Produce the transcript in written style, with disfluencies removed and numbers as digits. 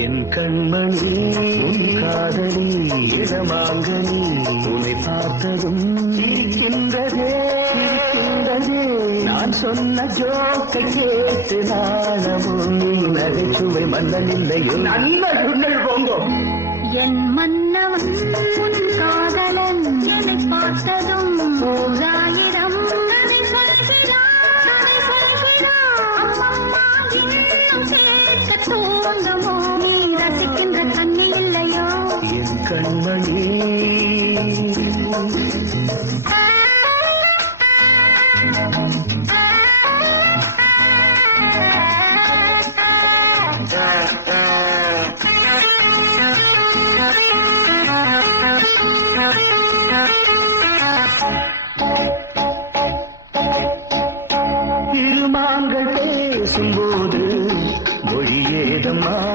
என் கண்மணி உன் காதலி இடமாங்கனி உன்னை பார்த்ததும் இருக்கின்றதே இருக்கின்றதே நான் சொன்ன ஜோக்கை கேட்டு நாணமும் நீ நகைச்சுவை மன்னன் இல்லையோ நல்ல சுண்ணல் போங்கோ என் மன்னவன் உன் காதலன் என்னை பார்த்ததும் ஓராயிரம் கதை சொல்கிறான் அம்மம்மா இன்னும் கேட்க தூண்டமோ நீ ரசிக்கின்ற கண்ணி இல்லையோ என் கண்மணி திருமாங்கள் பேசும்போது